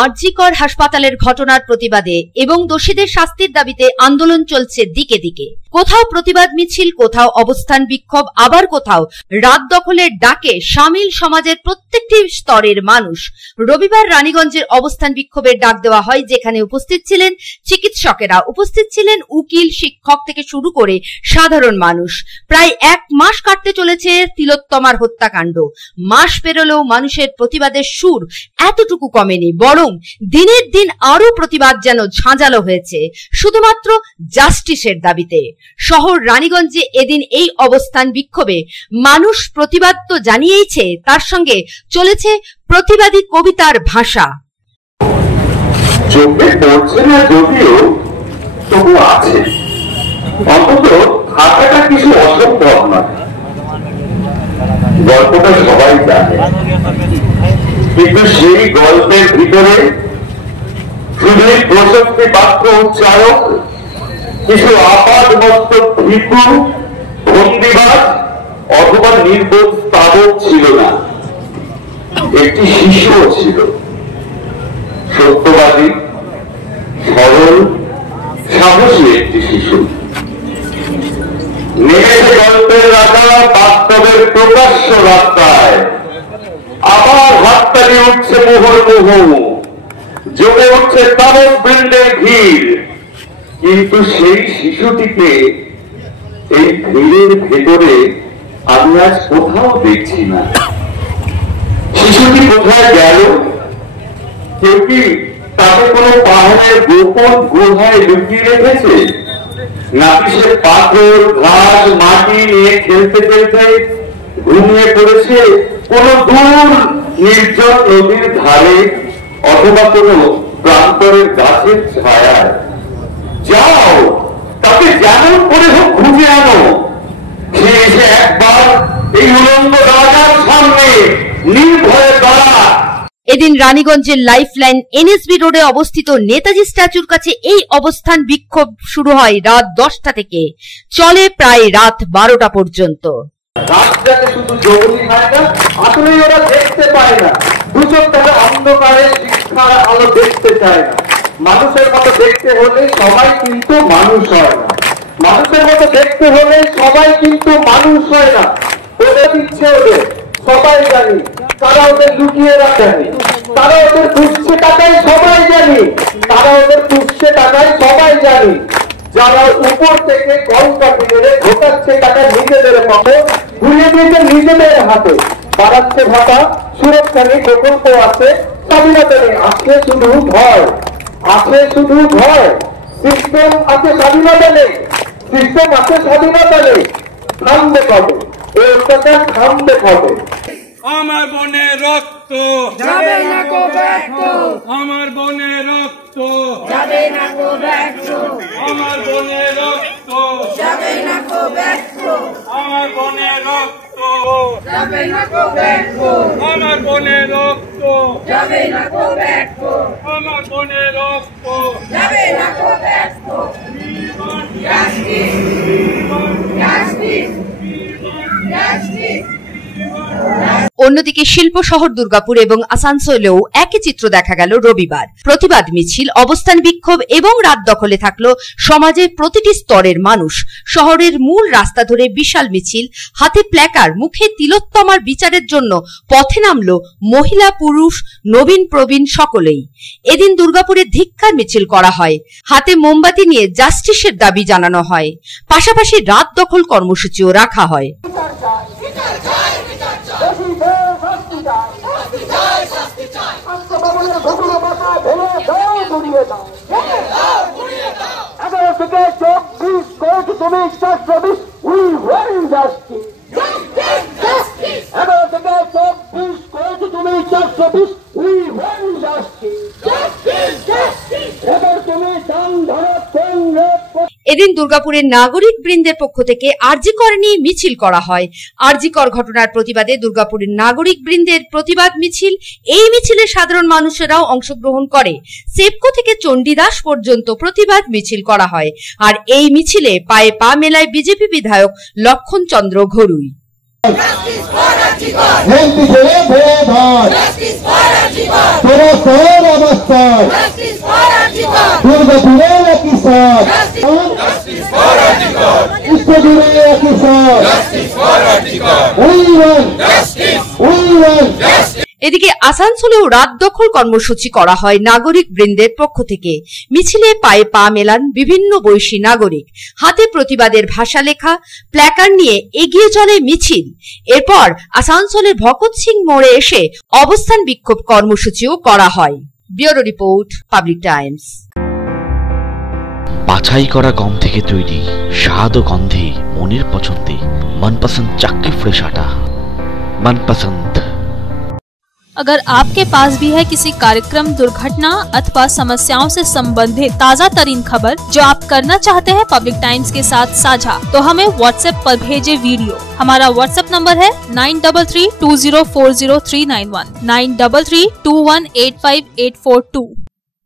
আর.জি. কর হাসপাতালের ঘটনার প্রতিবাদে এবং দোষীদের শাস্তির দাবিতে আন্দোলন চলছে দিকে দিকে। কোথাও প্রতিবাদ মিছিল, কোথাও অবস্থান বিক্ষোভ, আবার কোথাও রাত দখলের ডাকে শামিল সমাজের প্রত্যেকটি স্তরের মানুষ। রবিবার রানীগঞ্জের অবস্থান বিক্ষোভের ডাক দেওয়া হয়, যেখানে উপস্থিত ছিলেন চিকিৎসকেরা, উপস্থিত ছিলেন উকিল, শিক্ষক থেকে শুরু করে সাধারণ মানুষ। প্রায় 1 মাস কাটতে চলেছে তিলোত্তমার হত্যাকাণ্ড। মাস পেরোলেও মানুষের প্রতিবাদের সুর এতটুকু কমেনি, বরং দিনের দিন আরো প্রতিবাদ যেন ঝাঁঝালো হয়েছে শুধুমাত্র জাস্টিসের দাবিতে। শহর রানীগঞ্জে এদিন এই অবস্থান বিক্ষোভে মানুষ প্রতিবাদ তো জানিয়েইছে, তার সঙ্গে চলেছে প্রতিবাদী কবিতার ভাষা। চোখে পড়ছে না যদিও, তবু আছে, অন্তত থাকাটা কিছু অসম্ভব নয়। গল্পটা সবাই জানে, কিন্তু সেই গল্পের ভিতরে শুধুই প্রশস্তি বাক্য উচ্চারক, কিছু আপাত মস্তক ভিকু, বন্দিবাজ অথবা নির্বোধ স্থাবক ছিল না। একটি শিশুও ছিল, সত্যবাদী, সরল, সাহসী একটি শিশু। নেমেছে গল্পের রাজা বাস্তবের প্রকাশ্য রাস্তায়। আবার হাততালি উঠছে মুহুর্মুহু, জমে উঠছে তারক বৃন্দের ভিড়। কিন্তু সেই শিশুটিকে এই ভিড়ের ভেতরে আমি আজ কোথাও দেখছি না। শিশুটি কোথায় গেল? কেউ কি তাকে কোনো পাহাড়ের গোপন গুহায় লুকিয়ে রেখেছে? নাকি সে পাথর, ঘাস, মাটি নিয়ে খেলতে খেলতে ঘুমিয়ে পড়েছে কোন দূর নির্জন নদীর ধারে অথবা কোন প্রান্তরের গাছের ছায়ায়? যাও, তাকে যেমন করে হোক খুঁজে আনো। সে এসে একবার এই উলঙ্গ রাজার সামনে নির্ভয়ে দাঁড়া। এদিন রানীগঞ্জের লাইফলাইন এনএসবি রোডে অবস্থিত নেতাজি স্ট্যাচুর কাছে এই অবস্থান বিক্ষোভ শুরু হয় রাত 10টা থেকে, চলে প্রায় রাত 12টা পর্যন্ত। রাতটাকে শুধু জরুরি হয় না, আসলে ওরা দেখতে পায় না। দুচোখ তারা অন্ধকারে শিক্ষার আলো দেখতে চায় না। মানুষের মতো দেখতে হলে সবাই কিন্তু মানুষ হয় না। মানুষের মতো দেখতে হলে সবাই কিন্তু মানুষ হয় না। ওদের ইচ্ছে ওদের সবাই জানি, তারা ওদের লুকিয়ে রাখেনি। তারা ওদের তুচ্ছে টাকায় সবাই জানি, তারা ওদের তুচ্ছে টাকায় সবাই জানি। যারা উপর থেকে কলকাঠি মেরে ঢোকাচ্ছে টাকা নিজেদের মতো, ঘুরিয়ে দিয়েছে নিজেদের হাতে। বাড়াচ্ছে ভাতা, সুরক্ষা নেই, প্রকল্প আছে, স্বাধীনতা নেই, আছে শুধু ভয়, আছে শুধু ভয়। সিস্টেম আছে, স্বাধীনতা নেই, সিস্টেম আছে, স্বাধীনতা নেই। থামবে কবে এই অত্যাচার? থামবে কবে? আমার বোনের রক্ত যাবে না গো ব্যর্থ, আমার বোনের রক্ত যাবে না গো ব্যর্থ, আমার বোনের রক্ত যাবে না গো ব্যর্থ, আমার বোনের রক্ত যাবে না গো ব্যর্থ, আমার বোনের রক্ত যাবে না গো ব্যর্থ, আমার বোনের রক্ত যাবে না গো ব্যর্থ। Justice, justice, justice. অন্যদিকে শিল্প শহর দুর্গাপুর এবং আসানসোলেও একই চিত্র দেখা গেল রবিবার। প্রতিবাদ মিছিল, অবস্থান বিক্ষোভ এবং রাত দখলে থাকলো সমাজের প্রতিটি স্তরের মানুষ। শহরের মূল রাস্তা ধরে বিশাল মিছিল, হাতে প্ল্যাকার্ড, মুখে তিলোত্তমার বিচারের জন্য পথে নামলো মহিলা, পুরুষ, নবীন প্রবীণ সকলেই। এদিন দুর্গাপুরে ধিক্কার মিছিল করা হয়, হাতে মোমবাতি নিয়ে জাস্টিসের দাবি জানানো হয়। পাশাপাশি রাত দখল কর্মসূচিও রাখা হয়। এদিন দুর্গাপুরের নাগরিক বৃন্দের পক্ষ থেকে আর.জি. কর নিয়ে মিছিল করা হয়। আর.জি. কর ঘটনার প্রতিবাদে দুর্গাপুরের নাগরিক বৃন্দের প্রতিবাদ মিছিল। এই মিছিলে সাধারণ মানুষেরাও অংশগ্রহণ করে। সেপকো থেকে চণ্ডীদাস পর্যন্ত প্রতিবাদ মিছিল করা হয়। আর এই মিছিলে পায়ে পা মেলায় বিজেপি বিধায়ক লক্ষণ চন্দ্র ঘরুই। Archikor. এমপি ছেলে ভয়াধর Justice for Archikor. তোরা তোর অবস্থান Justice for Archikor. দুর্গাপুরের একই সব Justice for Archikor. ইষ্টদূরে একই সব Justice for Archikor. We want Justice. We want এদিকে আসানসোলেও রাত দখল কর্মসূচি করা হয় নাগরিক বৃন্দের পক্ষ থেকে। মিছিলে পায়ে পা মেলান বিভিন্ন বয়সী নাগরিক, হাতে প্রতিবাদের ভাষা লেখা প্ল্যাকার্ড নিয়ে এগিয়ে চলে মিছিল। এরপর আসানসোলের ভগৎ সিং মোড়ে এসে অবস্থান বিক্ষোভ কর্মসূচিও করা হয়। Bureau report, public Times. বাছাই করা গম থেকে তৈরি স্বাদ ও গন্ধে মনের পছন্দে मनपसंद चक्की फ्रेश आटा मनपसंद। अगर आपके पास भी है किसी कार्यक्रम, दुर्घटना अथवा समस्याओं से संबंधित ताज़ा तरीन खबर जो आप करना चाहते हैं पब्लिक टाइम्स के साथ साझा, तो हमें व्हाट्सएप पर भेजे वीडियो। हमारा व्हाट्सएप नंबर है 9332040391 9332185842।